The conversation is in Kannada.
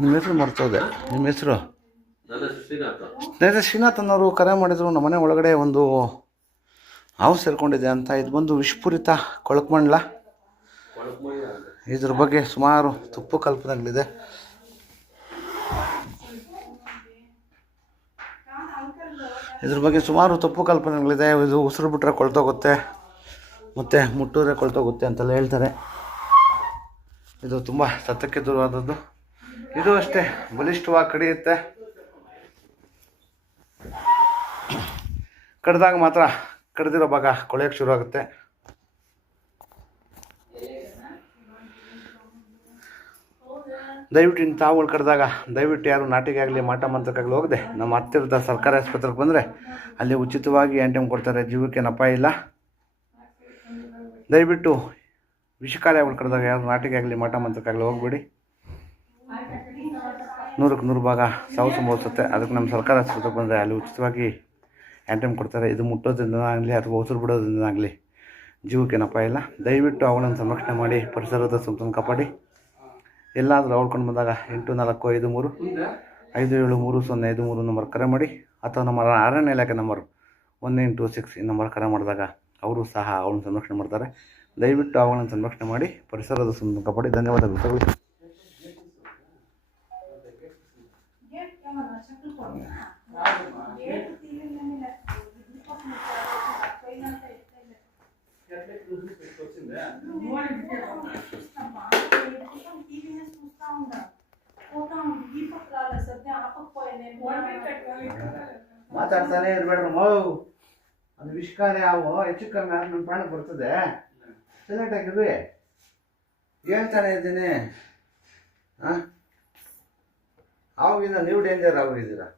ನಿಮ್ಮ ಹೆಸರು ಮರ್ತೋದೆ. ನಿಮ್ಮ ಹೆಸರು ಸ್ನೇಹಿತರೆ ಶ್ರೀನಾಥ್ ಅನ್ನೋರು ಕರೆ ಮಾಡಿದರು. ನಮ್ಮ ಮನೆ ಒಳಗಡೆ ಒಂದು ಹಾವು ಸೇರ್ಕೊಂಡಿದೆ ಅಂತ. ಇದು ಬಂದು ವಿಷಪೂರಿತ ಕೊಳಕಮಂಡಲ. ಇದ್ರ ಬಗ್ಗೆ ಸುಮಾರು ತಪ್ಪು ಕಲ್ಪನೆಗಳಿದೆ. ಇದು ಉಸಿರು ಬಿಟ್ಟರೆ ಕೊಳ್ತೋಗುತ್ತೆ ಮತ್ತು ಮುಟ್ಟಿದ್ರೆ ಕೊಳ್ತೋಗುತ್ತೆ ಅಂತೆಲ್ಲ ಹೇಳ್ತಾರೆ. ಇದು ತುಂಬ ಸತ್ಯಕ್ಕೆ ದೂರವಾದದ್ದು. ಇದು ಅಷ್ಟೇ ಬಲಿಷ್ಠವಾಗಿ ಕಡಿಯುತ್ತೆ. ಕಡ್ದಾಗ ಮಾತ್ರ ಕಡ್ದಿರೋ ಭಾಗ ಕೊಳೆಯೋಕ್ಕೆ ಶುರು ಆಗುತ್ತೆ. ದಯವಿಟ್ಟು ಇನ್ನು ತಾವುಗಳು ಕಡ್ದಾಗ ದಯವಿಟ್ಟು ಯಾರು ನಾಟಿಗೆ ಆಗಲಿ ಮಾಟ ಮಂತ್ರಕ್ಕಾಗಲಿ ಹೋಗದೆ ನಮ್ಮ ಹತ್ತಿರದ ಸರ್ಕಾರಿ ಆಸ್ಪತ್ರೆಗೆ ಬಂದರೆ ಅಲ್ಲಿ ಉಚಿತವಾಗಿ ಆ್ಯಂಟಿಮ್ ಕೊಡ್ತಾರೆ. ಜೀವಕ್ಕೇನು ಅಪಾಯ ಇಲ್ಲ. ದಯವಿಟ್ಟು ವಿಷಕಾರಿ ಹಾವುಗಳು ಕಡ್ದಾಗ ಯಾರು ನಾಟಿಗೆ ಆಗಲಿ ಮಾಟ ಮಂತ್ರಕ್ಕಾಗಲಿ ಹೋಗಬೇಡಿ. 100ಕ್ಕೆ 100 ಭಾಗ ಸಾವು ಸಂಭವಿಸುತ್ತೆ. ಅದಕ್ಕೆ ನಮ್ಮ ಸರ್ಕಾರಿ ಆಸ್ಪತ್ರೆಗೆ ಬಂದರೆ ಅಲ್ಲಿ ಉಚಿತವಾಗಿ ಆ್ಯಂಟಿಮ್ ಕೊಡ್ತಾರೆ. ಇದು ಮುಟ್ಟೋದ್ರಿಂದ ಆಗಲಿ ಅಥವಾ ಉಸಿರು ಬಿಡೋದ್ರಿಂದ ಆಗಲಿ ಜೀವಕ್ಕೇನು ಅಪಾಯ ಇಲ್ಲ. ದಯವಿಟ್ಟು ಅವುಗಳನ್ನು ಸಂರಕ್ಷಣೆ ಮಾಡಿ ಪರಿಸರದ ಸುತ್ತಲೂ ಕಾಪಾಡಿ. ಎಲ್ಲಾದರೂ ಅವಳ್ಕೊಂಡು ಬಂದಾಗ 8453573053 ನಂಬರ್ ಕರೆ ಮಾಡಿ ಅಥವಾ ನಮ್ಮ ಅರಣ್ಯ ಇಲಾಖೆ ನಂಬರ್ 1926 ಈ ನಂಬರ್ ಕರೆ ಮಾಡಿದಾಗ ಅವರು ಸಹ ಅವಳನ್ನು ಸಂರಕ್ಷಣೆ ಮಾಡ್ತಾರೆ. ದಯವಿಟ್ಟು ಅವುಗಳನ್ನು ಸಂರಕ್ಷಣೆ ಮಾಡಿ ಪರಿಸರದ ಸುತ್ತಲೂ ಕಾಪಾಡಿ. ಧನ್ಯವಾದಗಳು. ಮಾತಾಡ್ತಾನೆ ಇರಬೇಡ್ರಿ. ಅದು ವಿಷಕಾರಿ ಹಾವು ಹೆಚ್ಚು ಕಮ್ಮಿ ಆದ್ರೆ ನಮ್ಮ ಪ್ರಾಣ ಬರ್ತದೆ. ಸೈಲೆಂಟ್ ಆಗಿರ್ರಿ. ಹೇಳ್ತಾನೆ ಇದ್ದೀನಿ. ಹಾವಿಗಿಂತ ನೀವು ಡೇಂಜರ್ ಆಗಿದ್ದೀರಾ.